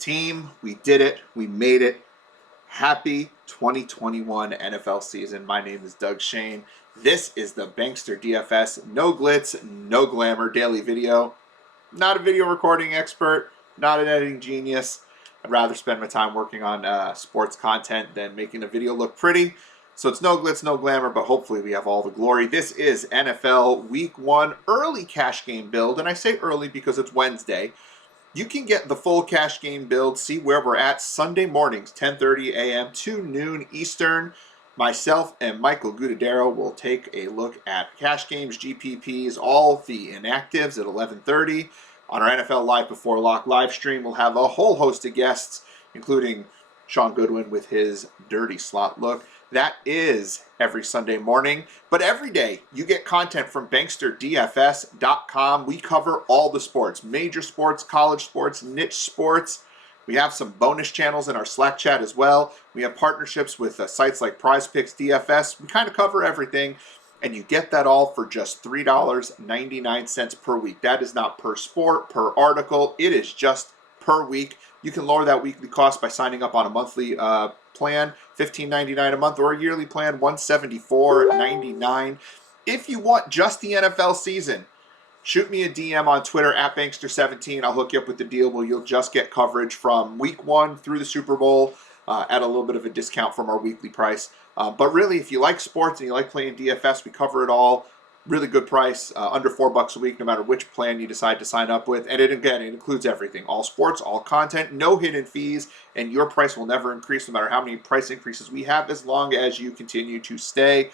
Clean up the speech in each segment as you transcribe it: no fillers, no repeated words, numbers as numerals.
Team, we did it. We made it. Happy 2021 NFL season. My name is Doug Shain. This is the Bankster DFS no glitz, no glamour daily video. Not a video recording expert, not an editing genius. I'd rather spend my time working on sports content than making a video look pretty. So it's no glitz, no glamour, but hopefully we have all the glory. This is NFL Week 1 early cash game build, and I say early because it's Wednesday. You can get the full cash game build, see where we're at Sunday mornings, 10:30 a.m. to noon Eastern. Myself and Michael Gudadero will take a look at cash games, GPPs, all the inactives at 11:30. On our NFL Live Before Lock live stream, we'll have a whole host of guests, including Sean Goodwin with his dirty slot look. That is every Sunday morning. But every day, you get content from BanksterDFS.com. We cover all the sports, major sports, college sports, niche sports. We have some bonus channels in our Slack chat as well. We have partnerships with sites like Prize Picks, DFS. We kind of cover everything. And you get that all for just $3.99 per week. That is not per sport, per article. It is just per week. You can lower that weekly cost by signing up on a monthly plan, $15.99 a month, or a yearly plan, $174.99. If you want just the NFL season, shoot me a DM on Twitter at Bankster17. I'll hook you up with the deal where you'll just get coverage from Week 1 through the Super Bowl at a little bit of a discount from our weekly price. But really, if you like sports and you like playing DFS, we cover it all. Really good price, under $4 a week, no matter which plan you decide to sign up with. And it includes everything. All sports, all content, no hidden fees, and your price will never increase no matter how many price increases we have, as long as you continue to stay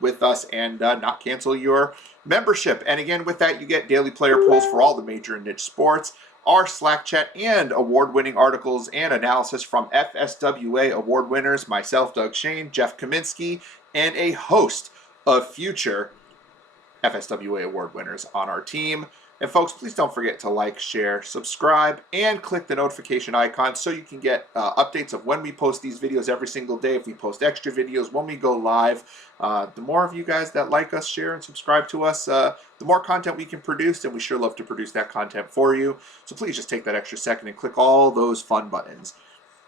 with us and not cancel your membership. And again, with that, you get daily player pools for all the major and niche sports, our Slack chat, and award-winning articles and analysis from FSWA award winners, myself, Doug Shain, Jeff Kaminsky, and a host of future FSWA award winners on our team. And folks, please don't forget to like, share, subscribe, and click the notification icon so you can get updates of when we post these videos every single day. If we post extra videos, when we go live, the more of you guys that like us, share, and subscribe to us, the more content we can produce, and we sure love to produce that content for you. So please just take that extra second and click all those fun buttons.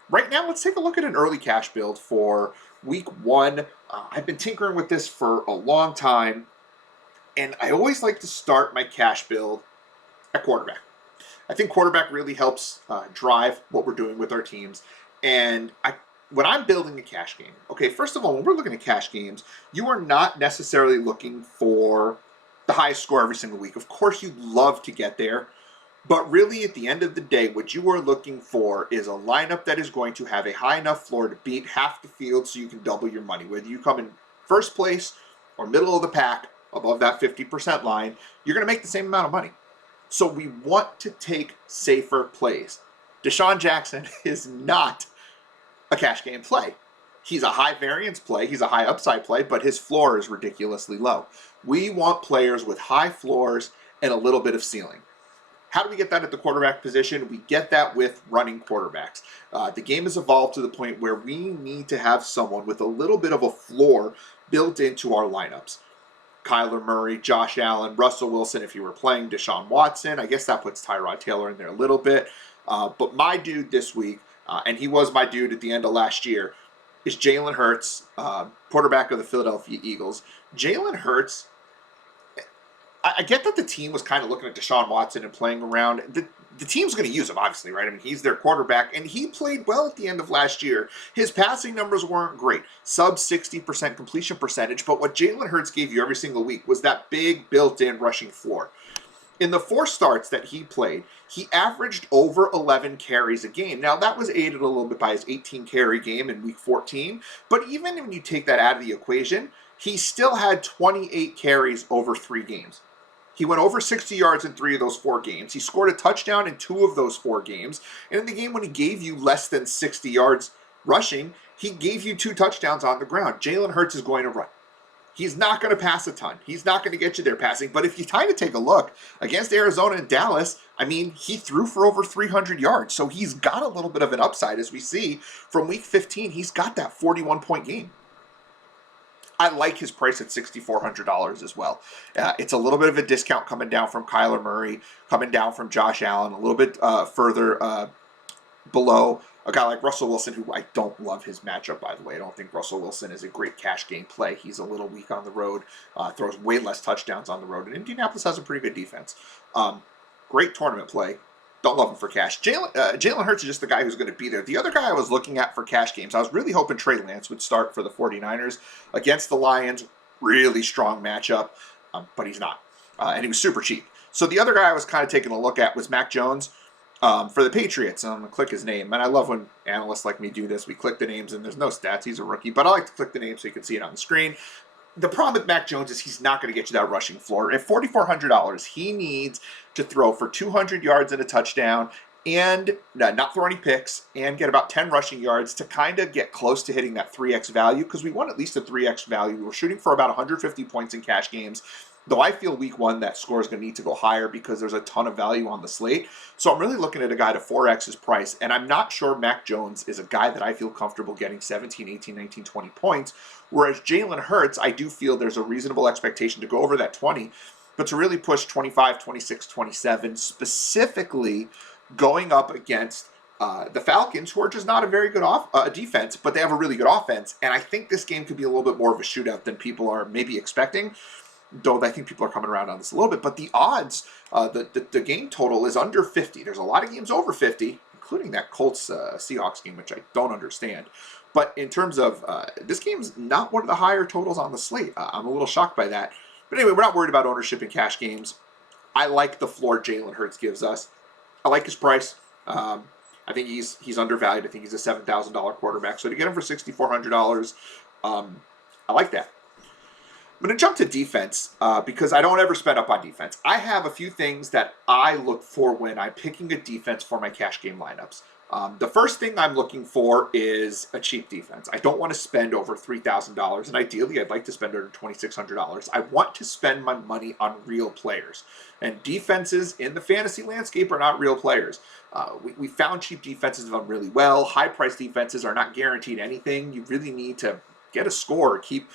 Right now, let's take a look at an early cash build for Week 1. I've been tinkering with this for a long time. And I always like to start my cash build at quarterback. I think quarterback really helps drive what we're doing with our teams. And when I'm building a cash game, okay, first of all, when we're looking at cash games, you are not necessarily looking for the highest score every single week. Of course, you'd love to get there. But really, at the end of the day, what you are looking for is a lineup that is going to have a high enough floor to beat half the field so you can double your money. Whether you come in first place or middle of the pack, above that 50% line, you're going to make the same amount of money. So we want to take safer plays. Deshaun Jackson is not a cash game play. He's a high variance play. He's a high upside play, but his floor is ridiculously low. We want players with high floors and a little bit of ceiling. How do we get that at the quarterback position? We get that with running quarterbacks. The game has evolved to the point where we need to have someone with a little bit of a floor built into our lineups. Kyler Murray, Josh Allen, Russell Wilson, if you were playing Deshaun Watson. I guess that puts Tyrod Taylor in there a little bit. But my dude this week, and he was my dude at the end of last year, is Jalen Hurts, quarterback of the Philadelphia Eagles. Jalen Hurts, I get that the team was kind of looking at Deshaun Watson and playing around. The team's going to use him, obviously, right? I mean, he's their quarterback, and he played well at the end of last year. His passing numbers weren't great, sub 60% completion percentage, but what Jalen Hurts gave you every single week was that big built-in rushing floor. In the 4 starts that he played, he averaged over 11 carries a game. Now, that was aided a little bit by his 18-carry game in Week 14, but even when you take that out of the equation, he still had 28 carries over 3 games. He went over 60 yards in 3 of those 4 games. He scored a touchdown in 2 of those 4 games. And in the game when he gave you less than 60 yards rushing, he gave you 2 touchdowns on the ground. Jalen Hurts is going to run. He's not going to pass a ton. He's not going to get you there passing. But if you kind of take a look, against Arizona and Dallas, I mean, he threw for over 300 yards. So he's got a little bit of an upside, as we see. From Week 15, he's got that 41-point game. I like his price at $6,400 as well. It's a little bit of a discount coming down from Kyler Murray, coming down from Josh Allen, a little bit further below a guy like Russell Wilson, who I don't love his matchup, by the way. I don't think Russell Wilson is a great cash game play. He's a little weak on the road, throws way less touchdowns on the road, and Indianapolis has a pretty good defense. Great tournament play. Don't love him for cash. Jalen Hurts is just the guy who's going to be there. The other guy I was looking at for cash games, I was really hoping Trey Lance would start for the 49ers against the Lions. Really strong matchup, but he's not. And he was super cheap. So the other guy I was kind of taking a look at was Mac Jones. For the Patriots, and I'm going to click his name. And I love when analysts like me do this. We click the names, and there's no stats. He's a rookie. But I like to click the name so you can see it on the screen. The problem with Mac Jones is he's not going to get you that rushing floor. At $4,400, he needs to throw for 200 yards and a touchdown and not throw any picks and get about 10 rushing yards to kind of get close to hitting that 3x value, because we want at least a 3x value. We're shooting for about 150 points in cash games. Though I feel week one, that score is going to need to go higher because there's a ton of value on the slate. So I'm really looking at a guy to 4x his price. And I'm not sure Mac Jones is a guy that I feel comfortable getting 17, 18, 19, 20 points. Whereas Jalen Hurts, I do feel there's a reasonable expectation to go over that 20. But to really push 25, 26, 27, specifically going up against the Falcons, who are just not a very good defense, but they have a really good offense. And I think this game could be a little bit more of a shootout than people are maybe expecting. Though I think people are coming around on this a little bit, but the odds, the game total is under 50. There's a lot of games over 50, including that Colts Seahawks game, which I don't understand. But in terms of this game's not one of the higher totals on the slate. I'm a little shocked by that. But anyway, we're not worried about ownership in cash games. I like the floor Jalen Hurts gives us. I like his price. I think he's undervalued. I think he's a $7,000 quarterback. So to get him for $6,400, I like that. I'm going to jump to defense because I don't ever spend up on defense. I have a few things that I look for when I'm picking a defense for my cash game lineups. The first thing I'm looking for is a cheap defense. I don't want to spend over $3,000, and ideally I'd like to spend under $2,600. I want to spend my money on real players. And defenses in the fantasy landscape are not real players. We found cheap defenses have done really well. High-priced defenses are not guaranteed anything. You really need to get a score, keep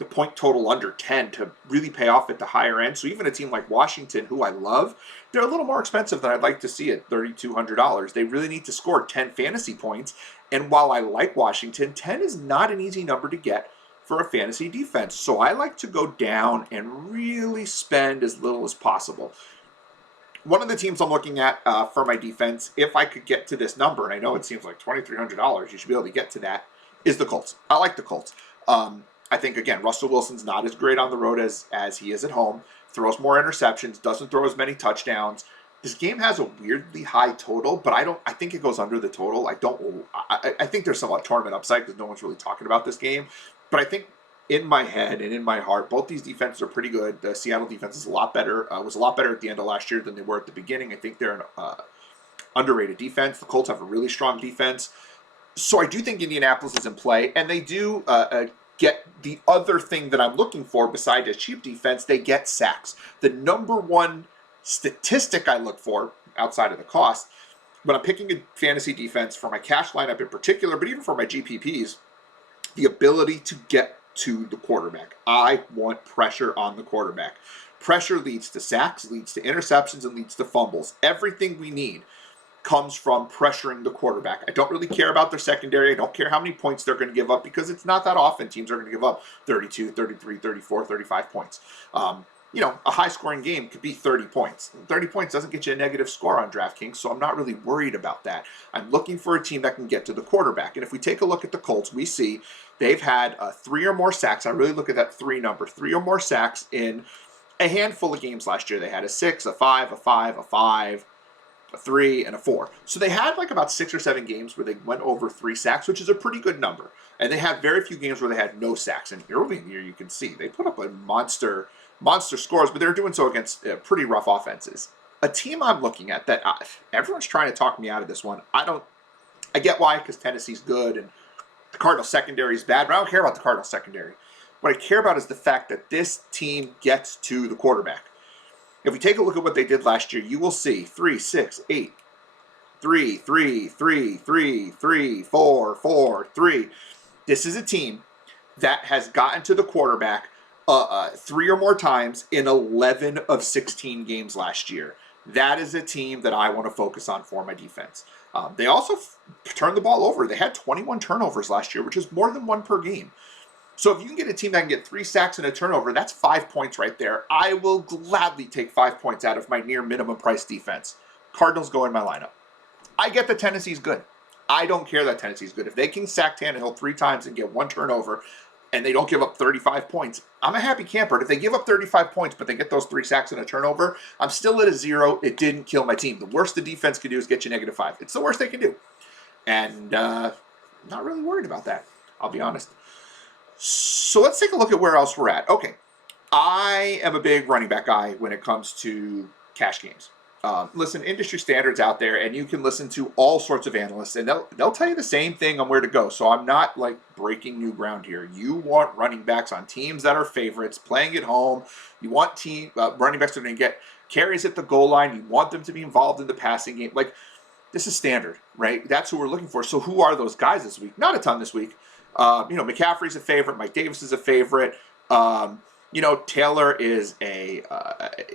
the point total under 10 to really pay off at the higher end. So even a team like Washington, who I love, they're a little more expensive than I'd like to see at $3,200. They really need to score 10 fantasy points. And while I like Washington, 10 is not an easy number to get for a fantasy defense. So I like to go down and really spend as little as possible. One of the teams I'm looking at for my defense, if I could get to this number, and I know it seems like $2,300, you should be able to get to that, is the Colts. I like the Colts. I think, again, Russell Wilson's not as great on the road as he is at home. Throws more interceptions, doesn't throw as many touchdowns. This game has a weirdly high total, but I think it goes under the total. I think there's some tournament upside because no one's really talking about this game. But I think in my head and in my heart, both these defenses are pretty good. The Seattle defense is a lot better. Was a lot better at the end of last year than they were at the beginning. I think they're an underrated defense. The Colts have a really strong defense. So I do think Indianapolis is in play, and they do get the other thing that I'm looking for besides a cheap defense. They get sacks. The number one statistic I look for outside of the cost when I'm picking a fantasy defense for my cash lineup in particular, but even for my GPPs, the ability to get to the quarterback. I want pressure on the quarterback. Pressure leads to sacks, leads to interceptions, and leads to fumbles. Everything we need comes from pressuring the quarterback. I don't really care about their secondary. I don't care how many points they're going to give up because it's not that often teams are going to give up 32, 33, 34, 35 points. A high-scoring game could be 30 points. 30 points doesn't get you a negative score on DraftKings, so I'm not really worried about that. I'm looking for a team that can get to the quarterback. And if we take a look at the Colts, we see they've had 3 or more sacks. I really look at that 3 number. 3 or more sacks in a handful of games last year. They had a 6, a 5, a 5, a 5, a 3, and a 4. So they had like about 6 or 7 games where they went over 3 sacks, which is a pretty good number. And they had very few games where they had no sacks. And early in the year, you can see they put up a monster scores, but they're doing so against pretty rough offenses. A team I'm looking at that everyone's trying to talk me out of this one. I get why, because Tennessee's good and the Cardinals secondary is bad, but I don't care about the Cardinals secondary. What I care about is the fact that this team gets to the quarterback. If we take a look at what they did last year, you will see 3, 6, 8, 3, 3, 3, 3, 3, 4, 4, 3. This is a team that has gotten to the quarterback 3 or more times in 11 of 16 games last year. That is a team that I want to focus on for my defense. They also turned the ball over. They had 21 turnovers last year, which is more than one per game. So if you can get a team that can get 3 sacks and a turnover, that's 5 points right there. I will gladly take 5 points out of my near minimum price defense. Cardinals go in my lineup. I get that Tennessee's good. I don't care that Tennessee's good. If they can sack Tannehill 3 times and get 1 turnover, and they don't give up 35 points, I'm a happy camper. If they give up 35 points, but they get those 3 sacks and a turnover, I'm still at a 0. It didn't kill my team. The worst the defense can do is get you -5. It's the worst they can do. And not really worried about that, I'll be honest. So let's take a look at where else we're at. Okay, I am a big running back guy when it comes to cash games. Listen, industry standards out there, and you can listen to all sorts of analysts, and they'll tell you the same thing on where to go. So I'm not like breaking new ground here. You want running backs on teams that are favorites, playing at home. You want running backs that are going to get carries at the goal line. You want them to be involved in the passing game. Like, this is standard, right? That's who we're looking for. So who are those guys this week? Not a ton this week. McCaffrey's a favorite. Mike Davis is a favorite. Taylor is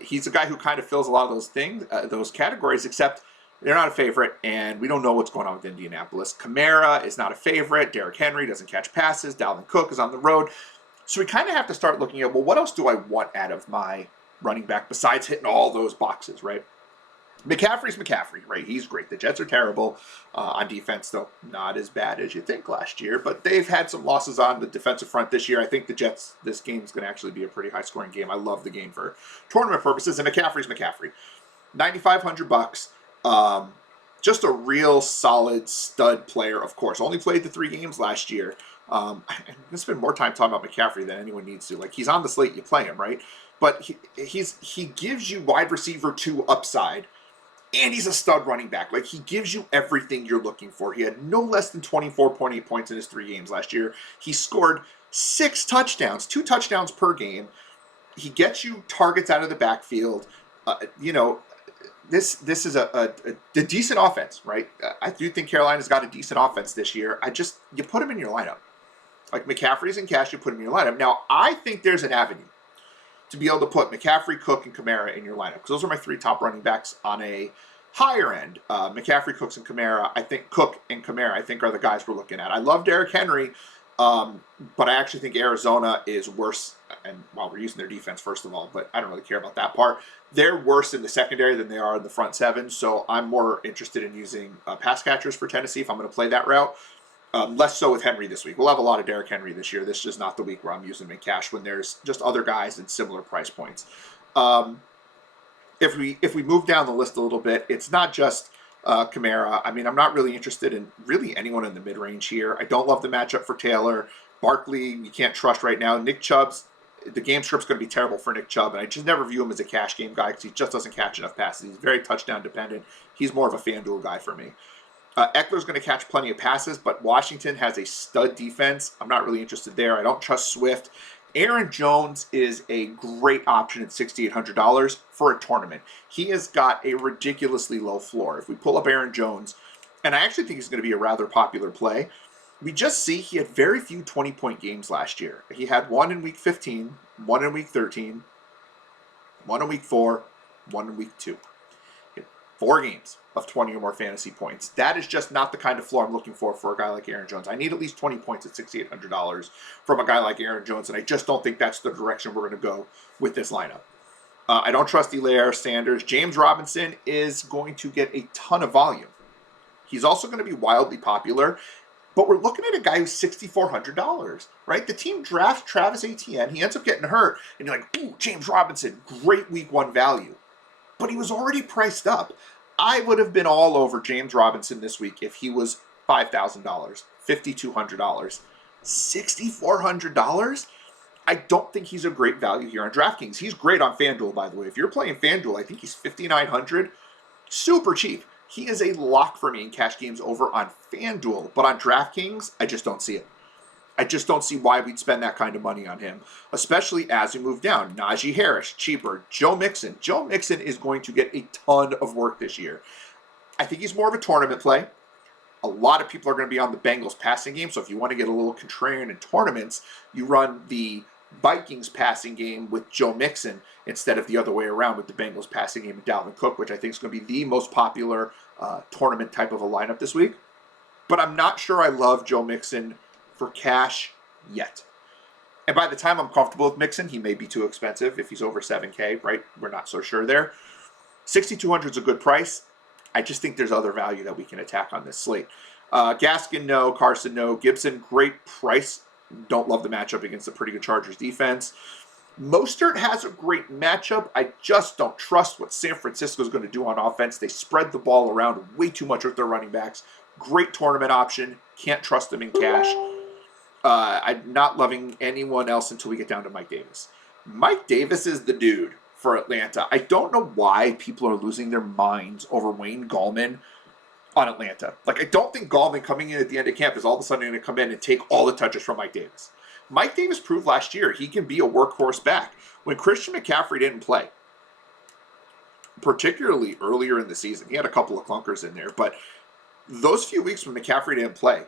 he's a guy who kind of fills a lot of those things, those categories, except they're not a favorite, and we don't know what's going on with Indianapolis. Kamara is not a favorite. Derrick Henry doesn't catch passes. Dalvin Cook is on the road. So we kind of have to start looking at, well, what else do I want out of my running back besides hitting all those boxes, right? McCaffrey's McCaffrey, right? He's great. The Jets are terrible on defense, though not as bad as you think last year, but they've had some losses on the defensive front this year. I think the Jets, this game is going to actually be a pretty high-scoring game. I love the game for tournament purposes, and McCaffrey's McCaffrey. $9,500. Just a real solid stud player, of course. Only played the 3 games last year. I'm going to spend more time talking about McCaffrey than anyone needs to. Like, he's on the slate, you play him, right? But he gives you wide receiver 2 upside. And he's a stud running back. Like, he gives you everything you're looking for. He had no less than 24.8 points in his 3 games last year. He scored 6 touchdowns, 2 touchdowns per game. He gets you targets out of the backfield. This is a decent offense, right? I do think Carolina's got a decent offense this year. You put him in your lineup. Like, McCaffrey's in cash, you put him in your lineup. Now, I think there's an avenue to be able to put McCaffrey, Cook, and Kamara in your lineup, because those are my 3 top running backs on a higher end. McCaffrey, Cooks, and Kamara. I think Cook and Kamara, I think, are the guys we're looking at. I love Derrick Henry, but I actually think Arizona is worse. And while we're using their defense, first of all, but I don't really care about that part. They're worse in the secondary than they are in the front 7, so I'm more interested in using pass catchers for Tennessee if I'm going to play that route. Less so with Henry this week. We'll have a lot of Derrick Henry this year. This is just not the week where I'm using him in cash when there's just other guys at similar price points. If we move down the list a little bit, it's not just Kamara. I mean, I'm not really interested in really anyone in the mid-range here. I don't love the matchup for Taylor. Barkley, you can't trust right now. Nick Chubb's, the game script's going to be terrible for Nick Chubb, and I just never view him as a cash game guy because he just doesn't catch enough passes. He's very touchdown dependent. He's more of a FanDuel guy for me. Eckler's going to catch plenty of passes, but Washington has a stud defense. I'm not really interested there. I don't trust Swift. Aaron Jones is a great option at $6,800 for a tournament. He has got a ridiculously low floor. If we pull up Aaron Jones, and I actually think he's going to be a rather popular play, we just see he had very few 20-point games last year. He had 1 in week 15, 1 in week 13, 1 in week 4, 1 in week 2. 4 games of 20 or more fantasy points. That is just not the kind of floor I'm looking for a guy like Aaron Jones. I need at least 20 points at $6,800 from a guy like Aaron Jones, and I just don't think that's the direction we're going to go with this lineup. I don't trust Elaire Sanders. James Robinson is going to get a ton of volume. He's also going to be wildly popular, but we're looking at a guy who's $6,400, right? The team drafts Travis Etienne. He ends up getting hurt, and you're like, ooh, James Robinson, great week 1 value. But he was already priced up. I would have been all over James Robinson this week if he was $5,000, $5,200. $6,400? I don't think he's a great value here on DraftKings. He's great on FanDuel, by the way. If you're playing FanDuel, I think he's $5,900. Super cheap. He is a lock for me in cash games over on FanDuel. But on DraftKings, I just don't see it. I just don't see why we'd spend that kind of money on him, especially as we move down. Najee Harris, cheaper. Joe Mixon. Joe Mixon is going to get a ton of work this year. I think he's more of a tournament play. A lot of people are going to be on the Bengals passing game, so if you want to get a little contrarian in tournaments, you run the Vikings passing game with Joe Mixon instead of the other way around with the Bengals passing game and Dalvin Cook, which I think is going to be the most popular tournament type of a lineup this week. But I'm not sure I love Joe Mixon for cash yet. And by the time I'm comfortable with Mixon, he may be too expensive if he's over 7K, right? We're not so sure there. 6,200 is a good price. I just think there's other value that we can attack on this slate. Gaskin, no. Carson, no. Gibson, great price. Don't love the matchup against a pretty good Chargers defense. Mostert has a great matchup. I just don't trust what San Francisco is going to do on offense. They spread the ball around way too much with their running backs. Great tournament option. Can't trust them in cash. I'm not loving anyone else until we get down to Mike Davis. Mike Davis is the dude for Atlanta. I don't know why people are losing their minds over Wayne Gallman on Atlanta. Like, I don't think Gallman coming in at the end of camp is all of a sudden going to come in and take all the touches from Mike Davis. Mike Davis proved last year he can be a workhorse back. When Christian McCaffrey didn't play, particularly earlier in the season, he had a couple of clunkers in there, but those few weeks when McCaffrey didn't play,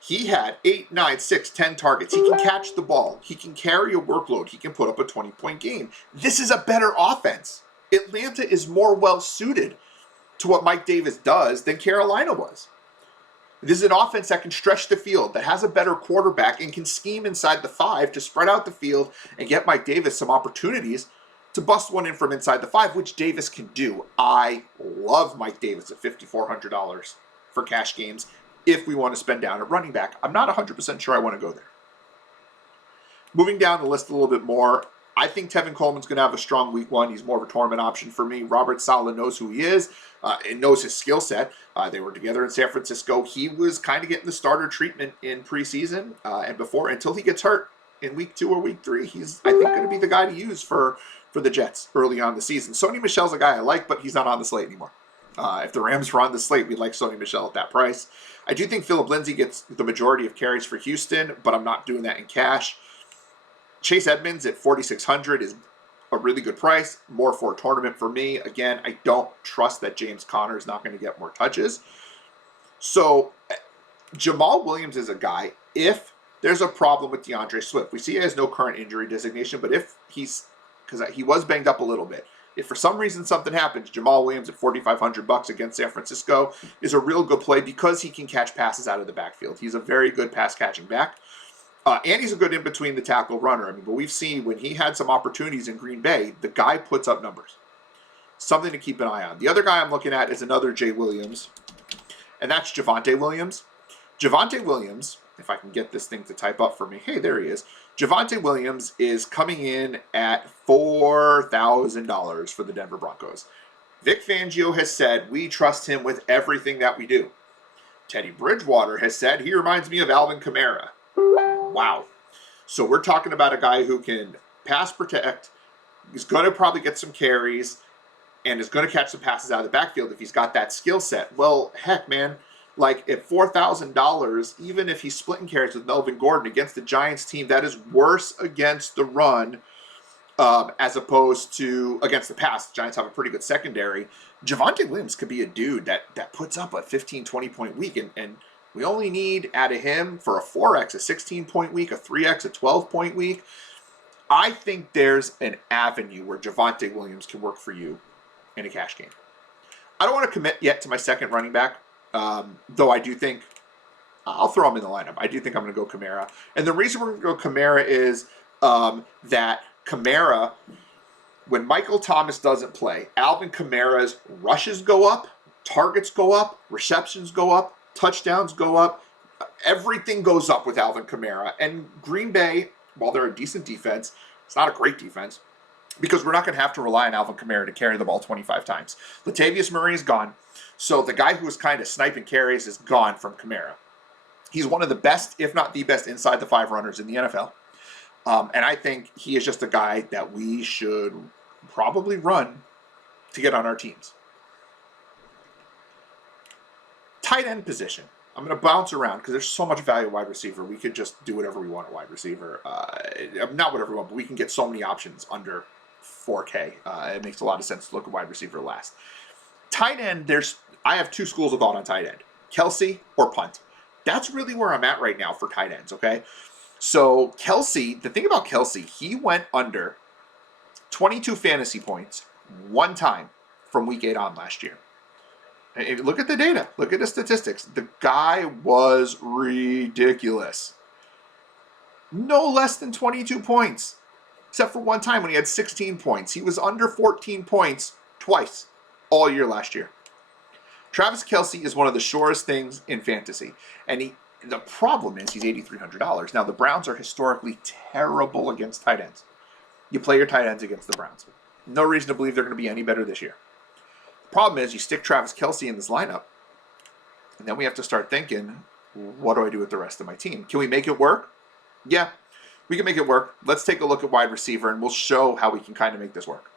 he had 8, 9, 6, 10 targets. He can catch the ball. He can carry a workload. He can put up a 20-point game. This is a better offense. Atlanta is more well-suited to what Mike Davis does than Carolina was. This is an offense that can stretch the field, that has a better quarterback, and can scheme inside the 5 to spread out the field and get Mike Davis some opportunities to bust one in from inside the 5, which Davis can do. I love Mike Davis at $5,400 for cash games if we want to spend down at running back. I'm not 100% sure I want to go there. Moving down the list a little bit more, I think Tevin Coleman's going to have a strong week 1. He's more of a tournament option for me. Robert Saleh knows who he is and knows his skill set. They were together in San Francisco. He was kind of getting the starter treatment in preseason and before, until he gets hurt in week 2 or week 3. He's, I think, going to be the guy to use for the Jets early on in the season. Sony Michel's a guy I like, but he's not on the slate anymore. If the Rams were on the slate, we'd like Sony Michel at that price. I do think Phillip Lindsay gets the majority of carries for Houston, but I'm not doing that in cash. Chase Edmonds at 4,600 is a really good price, more for a tournament for me. Again, I don't trust that James Conner is not going to get more touches. So Jamaal Williams is a guy, if there's a problem with DeAndre Swift, we see he has no current injury designation, but if he's, because he was banged up a little bit, if for some reason something happens, Jamaal Williams at $4,500 against San Francisco is a real good play because he can catch passes out of the backfield. He's a very good pass-catching back. And he's a good in-between the tackle runner. I mean, but we've seen when he had some opportunities in Green Bay, the guy puts up numbers. Something to keep an eye on. The other guy I'm looking at is another Jay Williams, and that's Javonte Williams. Javonte Williams, if I can get this thing to type up for me. Hey, there he is. Javonte Williams is coming in at $4,000 for the Denver Broncos. Vic Fangio has said we trust him with everything that we do. Teddy Bridgewater has said he reminds me of Alvin Kamara. Wow. So we're talking about a guy who can pass protect, he's going to probably get some carries, and is going to catch some passes out of the backfield if he's got that skill set. Well, heck, man. Like, at $4,000, even if he's splitting carries with Melvin Gordon against the Giants team that is worse against the run as opposed to against the pass. The Giants have a pretty good secondary. Javonte Williams could be a dude that puts up a 15, 20-point week, and we only need out of him for a 4X, a 16-point week, a 3X, a 12-point week. I think there's an avenue where Javonte Williams can work for you in a cash game. I don't want to commit yet to my second running back, though I do think I'll throw him in the lineup. I do think I'm going to go Kamara. And the reason we're going to go Kamara is that Kamara, when Michael Thomas doesn't play, Alvin Kamara's rushes go up, targets go up, receptions go up, touchdowns go up. Everything goes up with Alvin Kamara. And Green Bay, while they're a decent defense, it's not a great defense because we're not going to have to rely on Alvin Kamara to carry the ball 25 times. Latavius Murray is gone. So the guy who was kind of sniping carries is gone from Kamara. He's one of the best, if not the best, inside the 5 runners in the NFL. And I think he is just a guy that we should probably run to get on our teams. Tight end position. I'm going to bounce around because there's so much value at wide receiver. We could just do whatever we want at wide receiver. Not whatever we want, but we can get so many options under 4K. It makes a lot of sense to look at wide receiver last. Tight end, I have 2 schools of thought on tight end. Kelsey or punt. That's really where I'm at right now for tight ends, okay? So Kelce, the thing about Kelce, he went under 22 fantasy points one time from week 8 on last year. And look at the data. Look at the statistics. The guy was ridiculous. No less than 22 points. Except for one time when he had 16 points. He was under 14 points twice all year last year. Travis Kelce is one of the surest things in fantasy. And the problem is he's $8,300. Now, the Browns are historically terrible against tight ends. You play your tight ends against the Browns. No reason to believe they're going to be any better this year. The problem is you stick Travis Kelce in this lineup, and then we have to start thinking, what do I do with the rest of my team? Can we make it work? Yeah, we can make it work. Let's take a look at wide receiver, and we'll show how we can kind of make this work.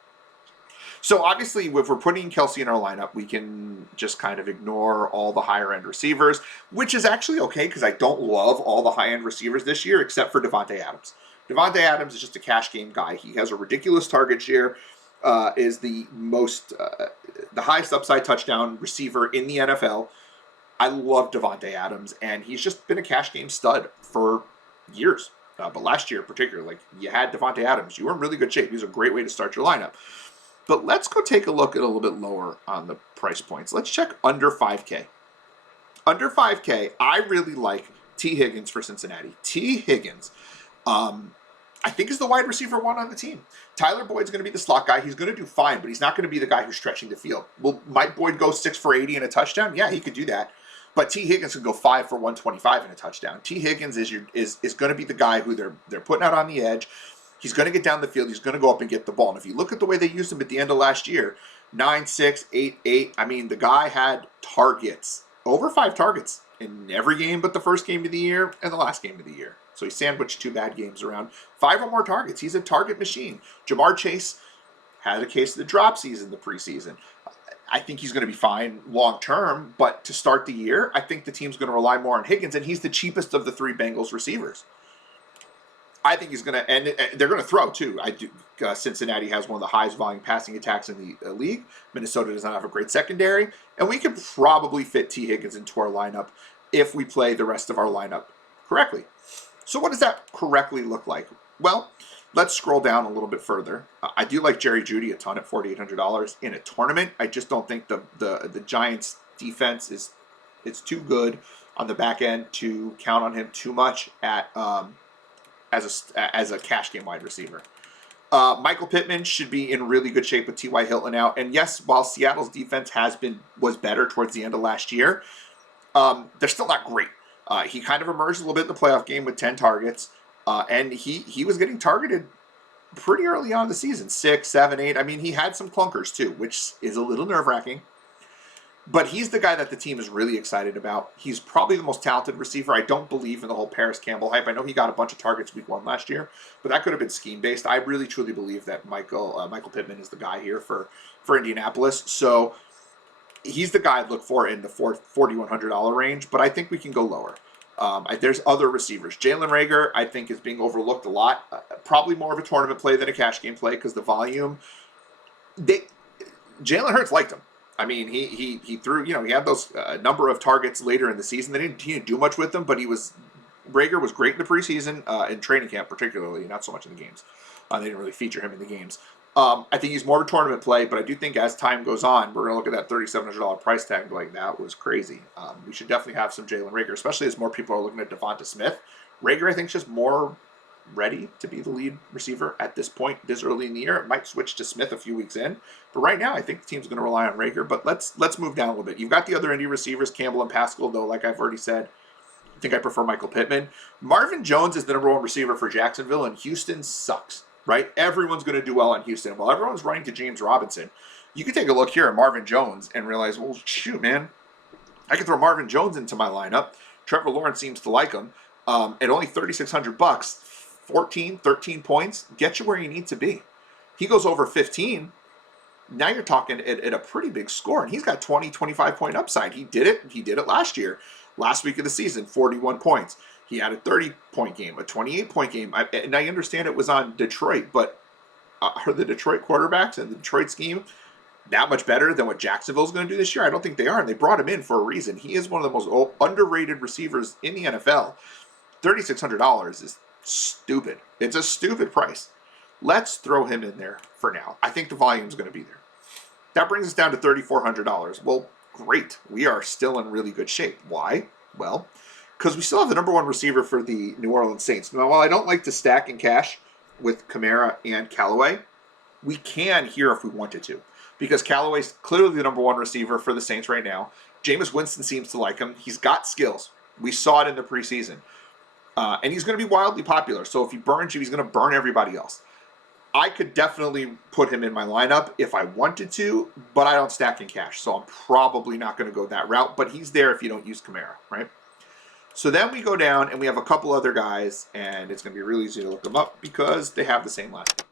So obviously, if we're putting Kelce in our lineup, we can just kind of ignore all the higher-end receivers, which is actually okay because I don't love all the high-end receivers this year except for Davante Adams. Davante Adams is just a cash game guy. He has a ridiculous target share, is the highest upside touchdown receiver in the NFL. I love Davante Adams, and he's just been a cash game stud for years. But last year, particularly, like you had Davante Adams, you were in really good shape. He was a great way to start your lineup. But let's go take a look at a little bit lower on the price points. Let's check under 5K. Under 5K, I really like T. Higgins for Cincinnati. T. Higgins, I think is the wide receiver one on the team. Tyler Boyd's going to be the slot guy. He's going to do fine, but he's not going to be the guy who's stretching the field. Will Mike Boyd go 6 for 80 and a touchdown? Yeah, he could do that. But T. Higgins could go 5 for 125 and a touchdown. T. Higgins is going to be the guy who they're putting out on the edge. He's going to get down the field. He's going to go up and get the ball. And if you look at the way they used him at the end of last year, 9, 6, 8, 8. I mean, the guy had targets. Over 5 targets in every game but the first game of the year and the last game of the year. So he sandwiched 2 bad games around. 5 or more targets. He's a target machine. Jamar Chase had a case of the drop season the preseason. I think he's going to be fine long term, but to start the year, I think the team's going to rely more on Higgins, and he's the cheapest of the 3 Bengals receivers. I think he's going to, and they're going to throw too. Cincinnati has one of the highest volume passing attacks in the league. Minnesota does not have a great secondary, and we could probably fit T. Higgins into our lineup if we play the rest of our lineup correctly. So what does that correctly look like? Well, let's scroll down a little bit further. I do like Jerry Jeudy a ton at $4,800 in a tournament. I just don't think the Giants' defense is too good on the back end to count on him too much at as a cash game wide receiver. Michael Pittman should be in really good shape with T.Y. Hilton out. And yes, while Seattle's defense was better towards the end of last year, they're still not great. He kind of emerged a little bit in the playoff game with 10 targets. And he was getting targeted pretty early on in the season, 6, 7, 8. I mean, he had some clunkers too, which is a little nerve-wracking. But he's the guy that the team is really excited about. He's probably the most talented receiver. I don't believe in the whole Paris Campbell hype. I know he got a bunch of targets week 1 last year, but that could have been scheme-based. I really, truly believe that Michael Pittman is the guy here for Indianapolis. So he's the guy I'd look for in the $4,100 range, but I think we can go lower. There's other receivers. Jalen Reagor, I think, is being overlooked a lot. Probably more of a tournament play than a cash game play because the volume. Jalen Hurts liked him. I mean, he threw, he had those number of targets later in the season. He didn't do much with them, but Reagor was great in the preseason, in training camp particularly, not so much in the games. They didn't really feature him in the games. I think he's more of a tournament play, but I do think as time goes on, we're going to look at that $3,700 price tag and be like, that was crazy. We should definitely have some Jalen Reagor, especially as more people are looking at DeVonta Smith. Reagor, I think, is just more ready to be the lead receiver at this point, this early in the year. It might switch to Smith a few weeks in, but right now I think the team's going to rely on Reagor. But let's move down a little bit. You've got the other Indy receivers, Campbell and Pascal, though, like I've already said, I think I prefer Michael Pittman. Marvin Jones is the number 1 receiver for Jacksonville, and Houston sucks. Right? Everyone's going to do well on Houston. While everyone's running to James Robinson, you can take a look here at Marvin Jones and realize, well, shoot, man, I can throw Marvin Jones into my lineup. Trevor Lawrence seems to like him. At only $3,600, 14, 13 points, get you where you need to be. He goes over 15. Now you're talking at a pretty big score, and he's got 20, 25 point upside. He did it. He did it last year. Last week of the season, 41 points. He had a 30-point game, a 28-point game. And I understand it was on Detroit, but are the Detroit quarterbacks and the Detroit scheme that much better than what Jacksonville's going to do this year? I don't think they are, and they brought him in for a reason. He is one of the most underrated receivers in the NFL. $3,600 is stupid. It's a stupid price. Let's throw him in there for now. I think the volume's going to be there. That brings us down to $3,400. Well, great. We are still in really good shape. Why? Well, because we still have the #1 receiver for the New Orleans Saints. Now, while I don't like to stack in cash with Kamara and Callaway, we can here if we wanted to. Because Callaway's clearly the #1 receiver for the Saints right now. Jameis Winston seems to like him. He's got skills. We saw it in the preseason. And he's going to be wildly popular. So if he burns you, he's going to burn everybody else. I could definitely put him in my lineup if I wanted to, but I don't stack in cash. So I'm probably not going to go that route. But he's there if you don't use Kamara, right? So then we go down and we have a couple other guys, and it's going to be really easy to look them up because they have the same last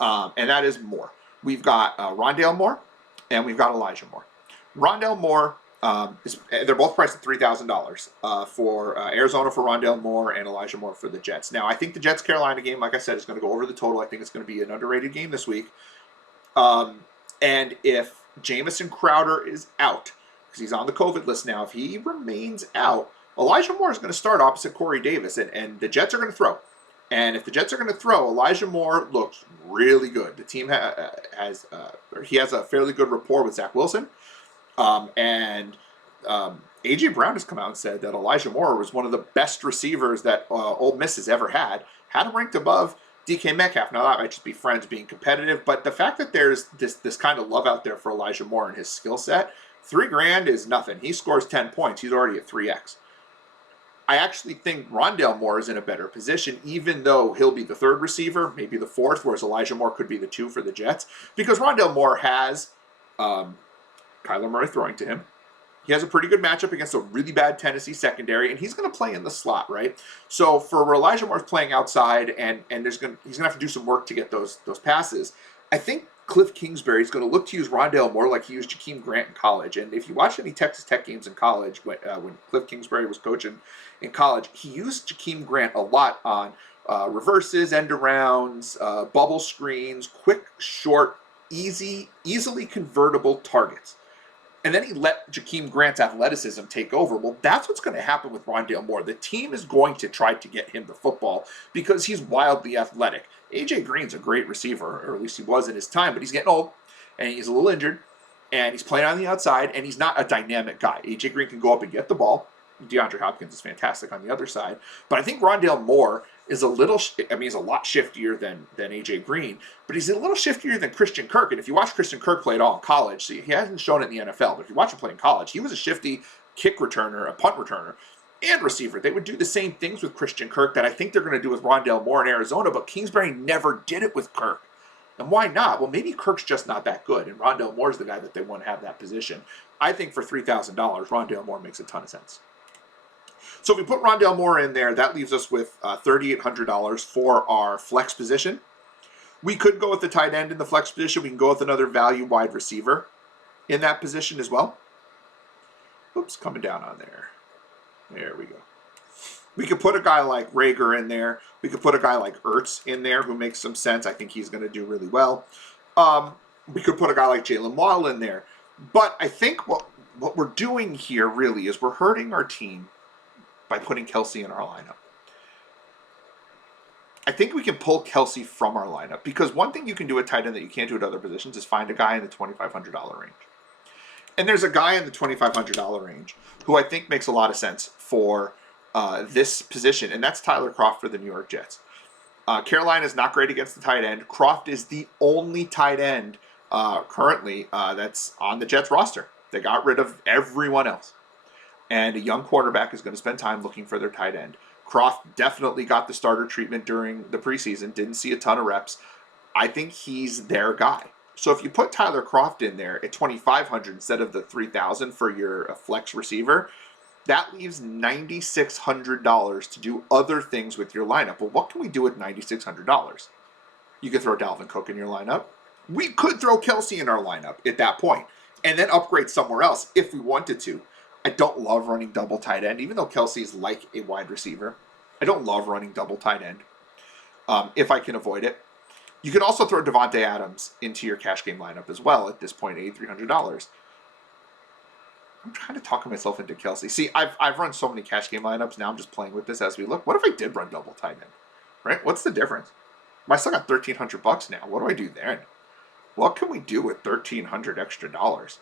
name. And that is Moore. We've got Rondale Moore, and we've got Elijah Moore. Rondale Moore, they're both priced at $3,000 for Arizona for Rondale Moore and Elijah Moore for the Jets. Now, I think the Jets-Carolina game, like I said, is going to go over the total. I think it's going to be an underrated game this week. And if Jamison Crowder is out, because he's on the COVID list now, if he remains out, Elijah Moore is going to start opposite Corey Davis, and the Jets are going to throw. And if the Jets are going to throw, Elijah Moore looks really good. The team has a fairly good rapport with Zach Wilson. A.J. Brown has come out and said that Elijah Moore was one of the best receivers that Ole Miss has ever had. Had him ranked above DK Metcalf. Now, that might just be friends being competitive, but the fact that there's this kind of love out there for Elijah Moore and his skill set, $3,000 is nothing. He scores 10 points. He's already at 3x. I actually think Rondale Moore is in a better position, even though he'll be the 3rd receiver, maybe the 4th, whereas Elijah Moore could be the 2 for the Jets, because Rondale Moore has Kyler Murray throwing to him. He has a pretty good matchup against a really bad Tennessee secondary, and he's going to play in the slot, right? So for Elijah Moore's playing outside, and he's going to have to do some work to get those passes. I think Cliff Kingsbury is going to look to use Rondale Moore like he used Jakeem Grant in college. And if you watch any Texas Tech games in college, when Cliff Kingsbury was coaching in college, he used Jakeem Grant a lot on reverses, end arounds, bubble screens, quick, short, easily convertible targets. And then he let Jakeem Grant's athleticism take over. Well, that's what's going to happen with Rondale Moore. The team is going to try to get him the football because he's wildly athletic. A.J. Green's a great receiver, or at least he was in his time, but he's getting old, and he's a little injured, and he's playing on the outside, and he's not a dynamic guy. A.J. Green can go up and get the ball. DeAndre Hopkins is fantastic on the other side. But I think Rondale Moore is he's a lot shiftier than A.J. Green, but he's a little shiftier than Christian Kirk. And if you watch Christian Kirk play at all in college, see, he hasn't shown it in the NFL, but if you watch him play in college, he was a shifty kick returner, a punt returner, and receiver. They would do the same things with Christian Kirk that I think they're going to do with Rondale Moore in Arizona, but Kingsbury never did it with Kirk. And why not? Well, maybe Kirk's just not that good, and Rondale Moore's the guy that they want to have that position. I think for $3,000, Rondale Moore makes a ton of sense. So if we put Rondale Moore in there, that leaves us with $3,800 for our flex position. We could go with the tight end in the flex position. We can go with another value wide receiver in that position as well. Oops, coming down on there. There we go. We could put a guy like Rager in there. We could put a guy like Ertz in there who makes some sense. I think he's going to do really well. We could put a guy like Jalen Waddle in there. But I think what we're doing here really is we're hurting our team by putting Kelsey in our lineup. I think we can pull Kelsey from our lineup because one thing you can do at tight end that you can't do at other positions is find a guy in the $2,500 range. And there's a guy in the $2,500 range who I think makes a lot of sense for this position, and that's Tyler KROFT for the New York Jets. Carolina is not great against the tight end. KROFT is the only tight end currently that's on the Jets roster. They got rid of everyone else. And a young quarterback is going to spend time looking for their tight end. KROFT definitely got the starter treatment during the preseason, didn't see a ton of reps. I think he's their guy. So if you put Tyler KROFT in there at $2,500 instead of the $3,000 for your flex receiver, that leaves $9,600 to do other things with your lineup. Well, what can we do with $9,600? You could throw Dalvin Cook in your lineup. We could throw Kelsey in our lineup at that point and then upgrade somewhere else if we wanted to. I don't love running double tight end, even though Kelsey's like a wide receiver. I don't love running double tight end if I can avoid it. You can also throw Davante Adams into your cash game lineup as well at this point, $8,300. I'm trying to talk myself into Kelsey. See, I've run so many cash game lineups. Now I'm just playing with this as we look. What if I did run double tight end? right? What's the difference? I still got $1,300 now. What do I do then? What can we do with $1,300 extra dollars?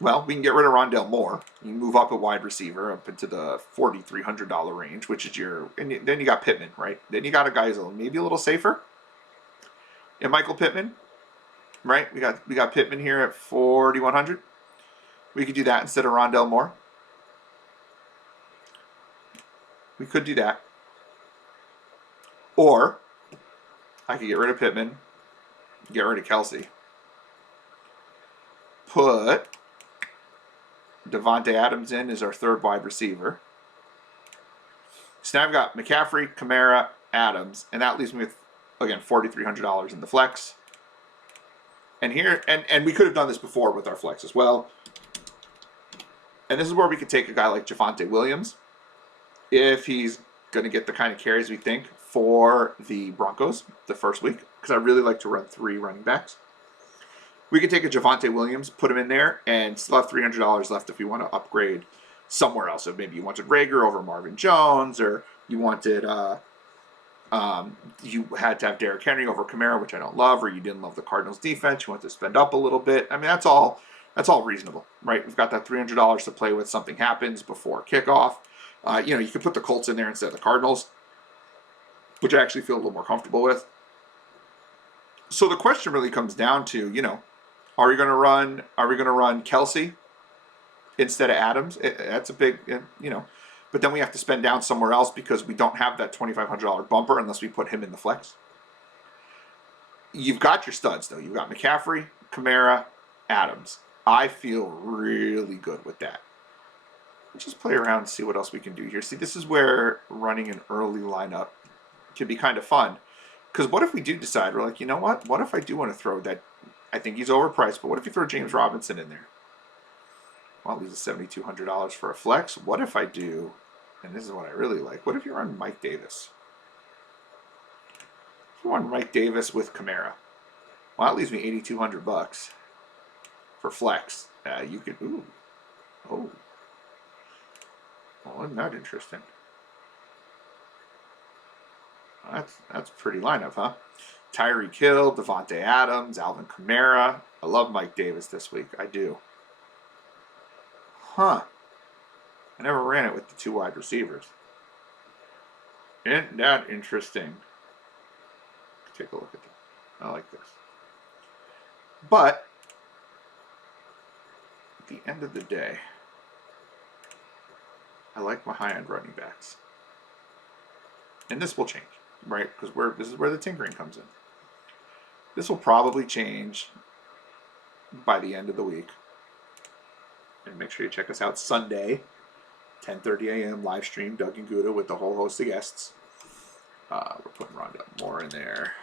Well, we can get rid of Rondale Moore. You move up a wide receiver up into the $4,300 range, which is your, and then you got Pittman, right? Then you got a guy who's maybe a little safer. And Michael Pittman, right? We got Pittman here at 4,100. We could do that instead of Rondale Moore. We could do that. Or I could get rid of Pittman, get rid of Kelsey, put Davante Adams in as our third wide receiver. So now I've got McCaffrey, Kamara, Adams, and that leaves me with, again, $4,300 in the flex. And here, and we could have done this before with our flex as well. And this is where we could take a guy like Javonte Williams, if he's going to get the kind of carries we think for the Broncos the first week, because I really like to run 3 running backs. We could take a Javonte Williams, put him in there, and still have $300 left if we want to upgrade somewhere else. So maybe you wanted Rager over Marvin Jones, or you wanted you had to have Derrick Henry over Kamara, which I don't love, or you didn't love the Cardinals defense. You want to spend up a little bit. I mean, that's all reasonable, right? We've got that $300 to play with. Something happens before kickoff. You know, you could put the Colts in there instead of the Cardinals, which I actually feel a little more comfortable with. So the question really comes down to, you know, are we going to run Kelsey instead of Adams? That's a big, you know, but then we have to spend down somewhere else because we don't have that $2,500 bumper unless we put him in the flex. You've got your studs though. You've got McCaffrey, Kamara, Adams. I feel really good with that. Let's just play around and see what else we can do here. See, this is where running an early lineup can be kind of fun. Because what if we do decide, we're like, you know what? What if I do want to throw that? I think he's overpriced, but what if you throw James Robinson in there? Well, these are $7,200 for a flex. What if I do, and this is what I really like, what if you run Mike Davis? If you run Mike Davis with Kamara, well, that leaves me $8,200 for flex. You could, ooh, oh. Well, isn't that interesting? That's a pretty lineup, huh? Tyreek Hill, Davante Adams, Alvin Kamara. I love Mike Davis this week. I do. Huh. I never ran it with the 2 wide receivers. Isn't that interesting? Take a look at that. I like this. But at the end of the day, I like my high-end running backs. And this will change, right? Because this is where the tinkering comes in. This will probably change by the end of the week. And make sure you check us out Sunday, 10:30 a.m. live stream, Doug and Gouda with a whole host of guests. We're putting Rondale Moore in there.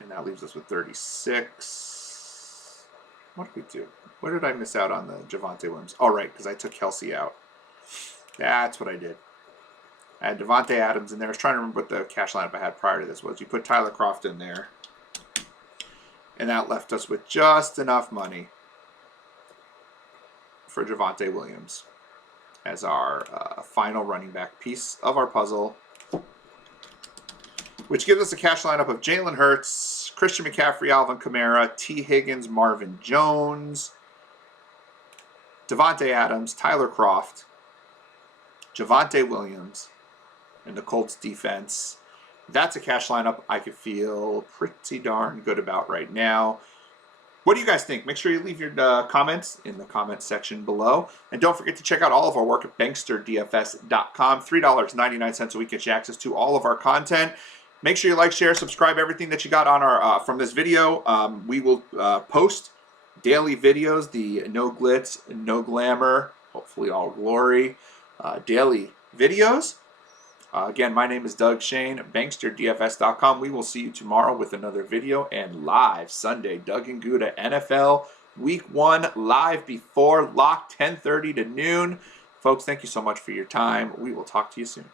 And that leaves us with 36. What did we do? What did I miss out on the Javonte Williams? Oh, right, because I took Kelsey out. That's what I did. I had Davante Adams in there. I was trying to remember what the cash lineup I had prior to this was. You put Tyler KROFT in there. And that left us with just enough money for Javonte Williams as our final running back piece of our puzzle, which gives us a cash lineup of Jalen Hurts, Christian McCaffrey, Alvin Kamara, T. Higgins, Marvin Jones, Davante Adams, Tyler KROFT, Javonte Williams, and the Colts defense. That's a cash lineup I could feel pretty darn good about right now. What do you guys think? Make sure you leave your comments in the comment section below. And don't forget to check out all of our work at banksterdfs.com. $3.99 a week gets you access to all of our content. Make sure you like, share, subscribe, everything that you got on our from this video. We will post daily videos, the no glitz, no glamour, hopefully all glory, daily videos. Again, my name is Doug Shain, BanksterDFS.com. We will see you tomorrow with another video and live Sunday, Doug and Gouda NFL Week 1 live before lock, 10:30 to noon. Folks, thank you so much for your time. We will talk to you soon.